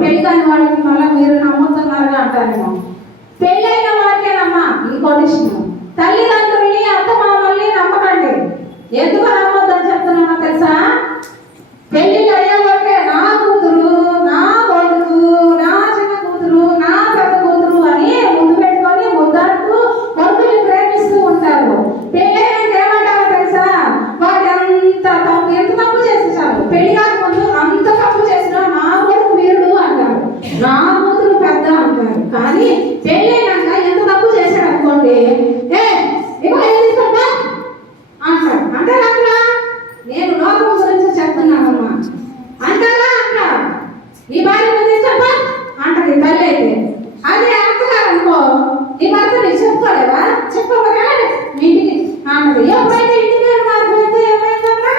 పెళ్లి కాని వాళ్ళకి మళ్ళీ మీరు నమ్ముతున్నారుగా అంటారేమో. పెళ్ళైన వారికేనమ్మా ఈ కొడిషన్. తల్లిదండ్రుల్ని అత్తమామల్ని నమ్మకండి. ఎందుకు నమ్మొద్దని చెప్తున్నానో తెలుసా? పెళ్లిళ్ళు అయ్యే వరకే నా కూతురు, నా కొడుకు, నా చిన్న కూతురు, నా పెద్ద కూతురు అని ముందు పెట్టుకొని ముద్దాడుతూ కొడుకుని ప్రేమిస్తూ ఉంటారు. పెళ్ళైన ఏమంటారో తెలుసా? వాడు ఎంత తప్పు చేసేసారు. పెళ్లి కాక ముందు అంత తప్పు చేసినా నా కొడుకు వీరుడు అంటారు, నా కూతురు పెద్ద అంటారు. కానీ పెళ్ళైనాక ఎంత తప్పు చేశాడు అనుకోండి, అంటారు. అంటారా అక్కడ? నేను లోకం గురించి చెప్తున్నానమ్మా. అంటారా అక్కడ? ఈ భార్య తీసుకోపా అంటది తల్లి అయితే. అదే అత్తగారు అనుకో, ఈ భర్త నీకు చెప్పుకోలేవా? చెప్పుకోగా ఇంటికి అంటది. ఎప్పుడైతే ఇంటి పేరు మారిపోతే ఏమైందమ్మా?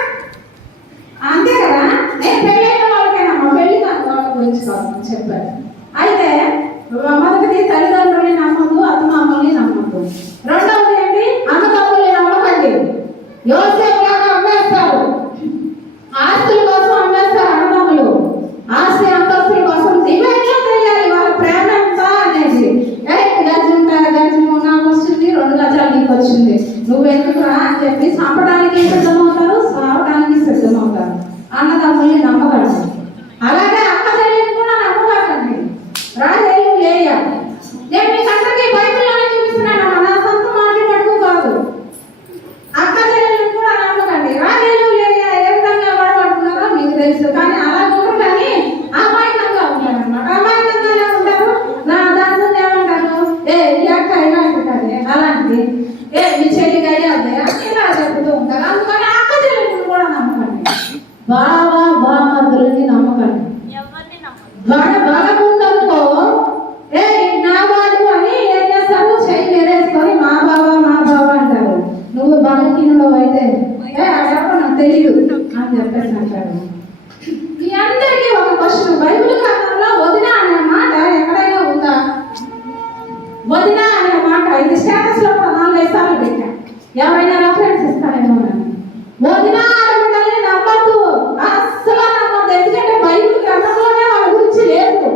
అంతే కదా. నేను పెళ్ళైన వాళ్ళకైనా పెళ్లి కాని వాళ్ళ గురించి చెప్పారు. అయితే మొదటిది తల్లిదండ్రుల్ని నమ్మద్దు, అత్తమామల్ని నమ్మద్దు. రెండవది ఏంటి? అన్నదమ్ముల్ని నమ్మకండి. యోసేపులాగా అమ్మేస్తారు, ఆస్తుల కోసం అమ్మేస్తారు అన్నదమ్ములు. ఆస్తి అంతస్తుల కోసం డివైడ్లో తెలియాలి వాళ్ళ ప్రేమ ఎంత అనేది. గజము నాకు వస్తుంది, 2 గజాలు నీకు వచ్చింది, నువ్వెందుకు రా అని చెప్పి చంపడానికి సిద్ధమవుతారు, సావడానికి సిద్ధమవుతారు. అన్నదమ్ముల్ని నమ్మకండి. అలాగే అక్క చెల్లెల్ని కూడా నమ్మకండి. రాజేలు లేయ నేను మీకు అందరికీ బైబిల్లోనే చూపిస్తున్నాను, నా సొంత మాటలు మటుకు కాదు. అక్క చెల్లెల్ని కూడా నమ్మకండి. రాజేలు లేయ ఏ విధంగా వాడబడుతున్నారో మీకు తెలుసు. కానీ అలా ఉండరు, కానీ అమాయకంగా ఉంటారు అన్నమాట. అమాయకంగానే ఉంటారు. నా దాని ముందు ఏమంటారు? ఈ అక్క ఇలా ఉంటుంది, అలాంటిది మీ చెల్లిగా అదే ఇలా చెప్తూ ఉంటారు. అందుకని అక్క చెల్లెల్ని కూడా నమ్మకండి. బావా బామర్దుల్ని నమ్మకండి. వాడు బలముందనుకో, నా వాడు అని ఏం చేస్తారు? చేయి నేరేసుకొని మా బావ అంటారు. నువ్వు బలహీనుడు అయితే అదేమో నాకు తెలియదు అని చెప్పేసి అంటాడు. మీ అందరికీ ఒక క్వశ్చన్. బైబిల్ గ్రంథంలో వదిన అనే మాట ఎక్కడైనా ఉందా? వదిన అనే మాట ఇది స్టేటస్ లో 4-5 సార్లు పెట్టా. ఎవరైనా రెఫరెన్స్ ఇస్తారేమో. వదిన ఆడబిడ్డల్ని నమ్మద్దు, అస్సలు నమ్మద్దు. ఎందుకంటే బైబిల్ గ్రంథంలోనే వాళ్ళ గురించి లేదు.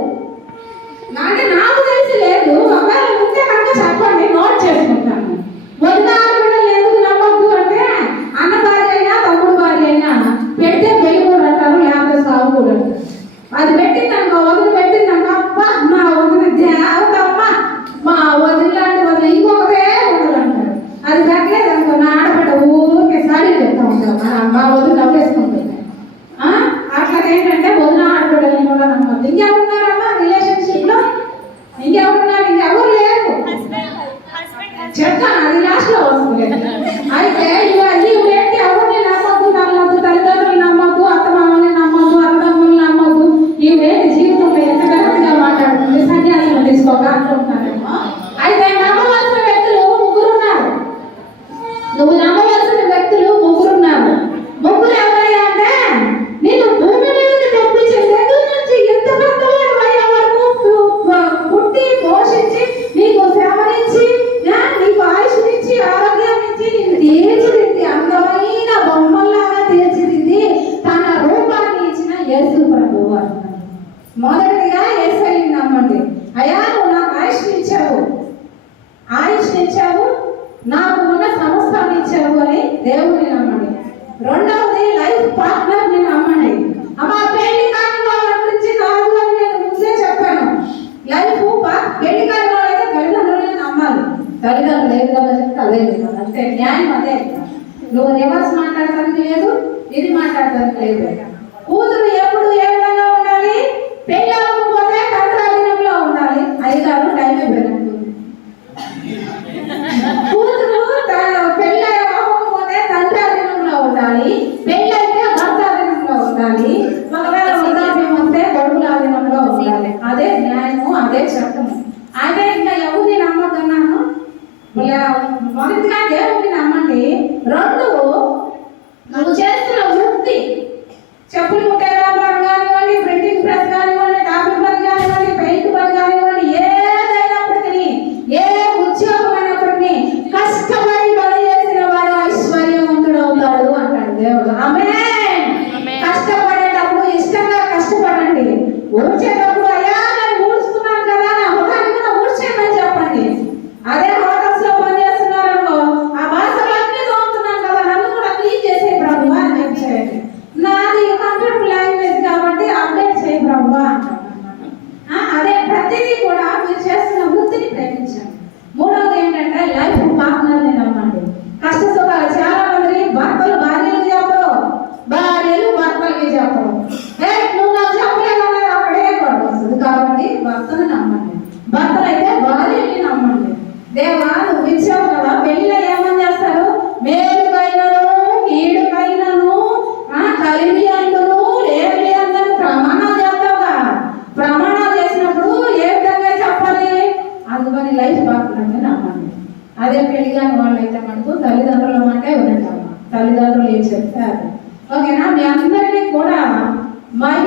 అంటే నాకు తెలిసి లేదు. ఒకవేళ ఉంటే కనుక చెప్పండి, నోట్ చేసుకుంటాను. వదిన ఆడబిడ్డలు ఎందుకు నమ్మద్దు అంటే, అన్న భార్య అయినా తమ్ముడు భార్య అయినా పెడితే పెళ్లి కూడా అంటారు, లేకపోతే సాగు కూడా అంటారు. అది పెట్టిందనుకో, వదిన పెట్టిందనుకో, అబ్బా మా వదిన దేవతమ్మ, మా వదిన లాంటి వదిన ఇంకొకటే ఉండదు అంటారు. అది పెట్టలేదనుకో, నా ఆడబిడ్డ ఊరికే సారీ చెప్తా ఉంటారు, మా వదిన నవ్వేసుకుంటుంది. అట్లాగేంటంటే వదిన ఆడబిడ్డలని కూడా నమ్మద్దు. ఇంకెవరున్నారమ్మా రిలేషన్షిప్ లో? ఇంకెవరున్నారు? ఇంకెవరు లేరు. చెప్తాను, అది లాస్ట్ లో వస్తుంది. అయితే ఇవేంటి? ఎవరిని నమ్మద్దు, తల్లిదండ్రులు నమ్మద్దు, అత్తమామల్ని నమ్మద్దు, అన్నదమ్ముల్ని నమ్మద్దు. ఇవేంటి జీవితంలో ఎంత కరెక్ట్గా మాట్లాడుతుంది, సన్యాసం తీసుకోక అనుకుంటున్నారేమో. అయితే నమ్మవలసిన వ్యక్తులు 3 ఉన్నారు. నువ్వు నమ్మవలసిన వ్యక్తులు 3 ఉన్నారు. 3 ఎవరయ్యా అంటే, నేను భూమి మీదకి తెప్పించి దగ్గర నుంచి ఎంత పెద్దవాడు అయ్యే వరకు పుట్టి పోషించి నీకు శ్రమనిచ్చి నీకు ఆయుష్నిచ్చి ఆరోగ్యాన్నిచ్చి నేను తీర్చిదిద్ది, అందమైన బొమ్మల్లాగా తీర్చిదిద్ది తన రూపాన్ని ఇచ్చిన యేసు ప్రభువు అంటున్నాడు. మొదటిగా యేసయ్యని నమ్మండి. అయ్యా నువ్వు నాకు ఆయుష్నిచ్చావు, నాకు ఉన్న సమస్తాన్ని ఇచ్చావు అని దేవుడిని నమ్మండి. రెండవది లైఫ్ పార్ట్నర్ ని నమ్మండి. అమ్మా పెళ్లి కాని వాళ్ళ గురించి కాదు అని నేను ముందే చెప్పాను. పెళ్లి కాని వాళ్ళైతే తల్లిదండ్రులని నమ్మాలి. తల్లిదండ్రులు ఏ విధంగా చెప్తే అదే విధంగా, అంటే న్యాయం అదే. నువ్వు రివర్స్ మాట్లాడటానికి లేదు, ఇది మాట్లాడటానికి లేదు. కూతురు ఎప్పుడు ఏ విధంగా ఉండాలి? పెళ్లి అవ్వకపోతే తండ్రాధీనంలో ఉండాలి. అయ్యగారు టైం అయిపోయినట్టు. కూతురు పెళ్లి అవ్వకపోతే తండ్రాధీనంలో ఉండాలి, పెళ్ళైతే భర్తాధీనంలో ఉండాలి, ఒకవేళ వృద్ధాప్యం వస్తే కొడుకుల ఆధీనంలో ఉండాలి. అదే న్యాయము, అదే చట్టము. అదే ఇంకా ఎవరిని నమ్మద్దన్నాను. మొదటిగా దేవుడిని నమ్మండి. 2 నువ్వు చేస్తున్న వృత్తి, చెప్పులు కుట్టే వ్యాపారం కానివ్వండి, ప్రింటింగ్ ప్రెస్ కానివ్వండి, టాపిక్ పని కానివ్వండి, పెయింట్ పని కానివ్వండి, ఏదైనప్పటికీ, ఏ ఉద్యోగమైనప్పటికీ కష్టపడి పని చేసిన వాడు ఐశ్వర్యవంతుడు అవుతాడు అంటాడు దేవుడు. ఆమేన్. కష్టపడేటప్పుడు ఇష్టంగా కష్టపడండి. ఊరికే దేవా నువ్వు ఇచ్చావు కదా, పెళ్లిలో ఏమని చేస్తారు? మేలుకైనను కీడుకైనను కలిమి అందును లేమి అందను ప్రమాణాలు చేస్తావుగా. ప్రమాణాలు చేసినప్పుడు ఏ విధంగా చెప్పాలి? అందుకని లైఫ్ బాగుంటుంది నమ్మండి. అదే పెళ్లి కాని వాళ్ళైతే మనకు తల్లిదండ్రుల మాటే వినటమ్మా. తల్లిదండ్రులు ఏం చెప్తారు? ఓకేనా? మీ అందరినీ కూడా మహిమ